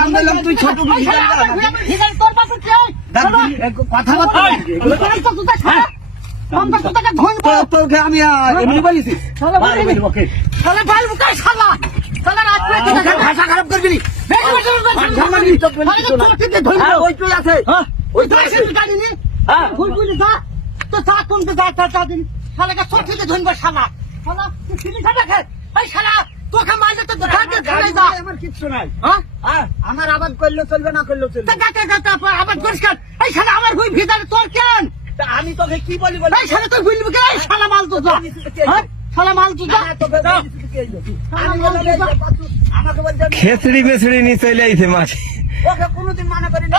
কাম দিলাম তুই ছোট তোকে আমি এমনি বলেছি ভাষা খারাপ করবি আছে আমার কিচ্ছু নাই আমার আবাদ করলে চলবে না করলেও চলবে আবার পরিষ্কার এই শালা আমার হুই ভিতরে তোর কেন আমি তোকে কি বলি বলি এই শালা তোর বলবি কি এই শালা মাল তো যা শালা মাল তো যা আমাকে বলতে খেচড়ি বেচড়ি নিয়ে চলে আইছে মাছ ওকে কোনোদিন মানা করি না